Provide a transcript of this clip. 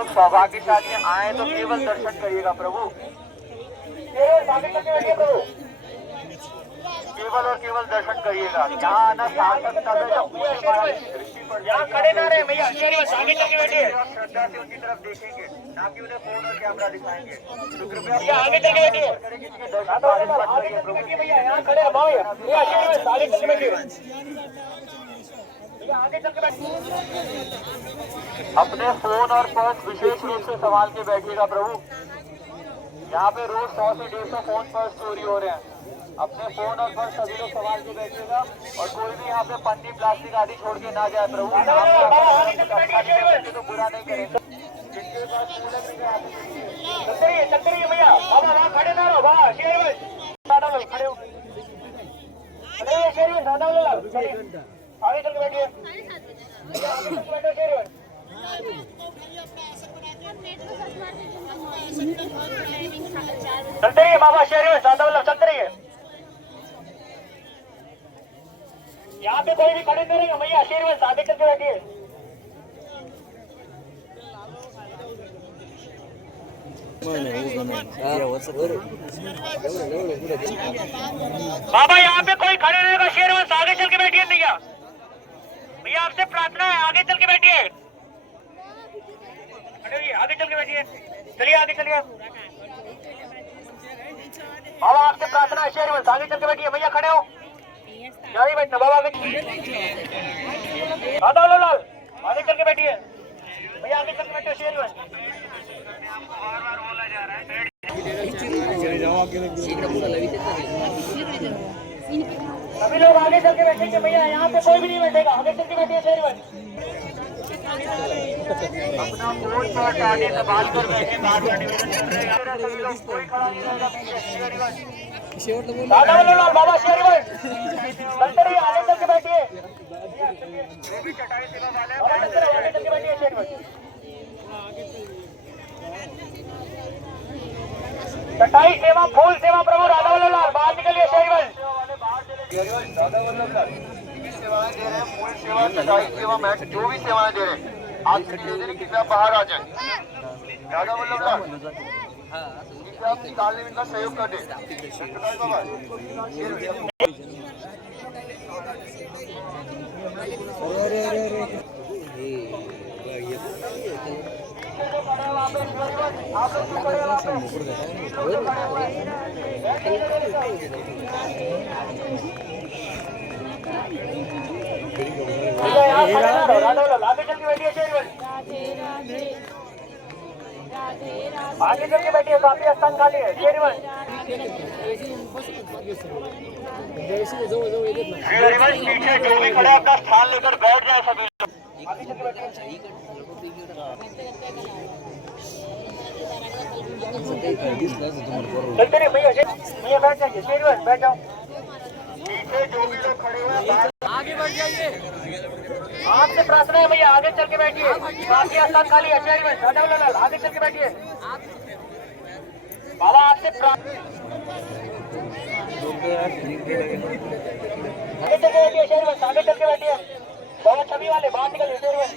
लोग सौभाग्यशाली आए तो केवल दर्शन करिएगा प्रभु, केवल और केवल दर्शन करिएगा। यहाँ आना सार्थक तब है जब पूरे महाराज की दृष्टि पर यहाँ खड़े ना रहे भैया, आगे चल के बैठिए। श्रद्धा से उनकी तरफ देखेंगे, ना कि उन्हें फोन और कैमरा दिखाएंगे। तो कृपया आगे चल के बैठिए, भैया यहाँ खड़े हैं, आगे चल के बैठिए, आगे चल के बैठिए। अपने फोन और पर्स विशेष रूप से संभाल के बैठिएगा प्रभु। यहाँ पे रोज 100 से 150 फोन पर्स चोरी हो रहे हैं। अपने फोन और पर्स सभी लोग संभाल के बैठिएगा और कोई भी यहाँ पे पन्नी प्लास्टिक आदि छोड़ के ना जाए प्रभु। तो बुरा नहीं करेंगे। जिनके पास चलते रहिए भैया, बाबा वहाँ खड़े ना रहो, वहाँ शेरवन खड़े हो, शेरवन आगे चल के बैठिए, आगे चल के बैठो शेरवन। चलते रहिए बाबा शेरवन, चलते रहिए। यहाँ पे कोई भी खड़े नहीं रहेंगे भैया, शेरवन आगे चल के बैठिए। बाबा यहाँ पे कोई खड़े रहेगा, शेरवन आगे चल के बैठिए। भैया भैया आपसे प्रार्थना है, आगे चल के बैठिए, आगे चल के बैठिए, चलिए आगे चलिए। बाबा आपसे प्रार्थना है, शेरवन आगे चल के बैठिए। भैया खड़े हो, यही बैठना बाबा, आगे लाल आगे चल के बैठिए। भैया आगे चल के बैठे शेरवन। बार बोला जा रहा है सभी लोग आगे चल के बैठेंगे भैया, यहाँ पे कोई भी नहीं बैठेगा, आगे चल के बैठिए शेरवन। अपना फोन पर आगे से बात कर बैठे, बात का निवेदन कर रहे हैं। कोई खड़ा नहीं रहेगा बाबा शेरवन चलते रहिए, आगे चल के बैठिए। जो भी चटाई सेवा वाले आगे चल के बैठिए शेरवन। चटाई सेवा, फूल सेवा प्रभु राधा वल्लभ लाल बाहर निकलिए शेरवन। दादा वल्लभ लाल सेवाएं दे रहे हैं, फूल सेवा, चटाई सेवा, मैट, जो भी सेवाएं दे रहे हैं, आप कृपया बाहर आ जाए। दादा वल्लभ लाल आप निकालने में इनका सहयोग कर दें। आगे चल के बैठिए शेरवन, आगे चल के बैठिए, काफी स्थान खाली है शेरवन। पीछे जो भी खड़े अपना स्थान लेकर बैठ जाए सभी लोग। आगे चल के बैठिए, चलते रहिए भैया, भैया बैठ जाइए शेरवन, बैठ जाओ। पीछे जो भी लोग खड़े हुए हैं आगे बढ़ जाइए, आपसे प्रार्थना है भैया, आगे चल के बैठिए, काफी स्थान खाली है शेरवन। आगे चल के बैठिए बाबा, आपसे प्रार्थना, आगे चल के बैठिए शेरवन, आगे चल के बैठिए बाबा, छवि वाले बाहर निकलिए शेरवन।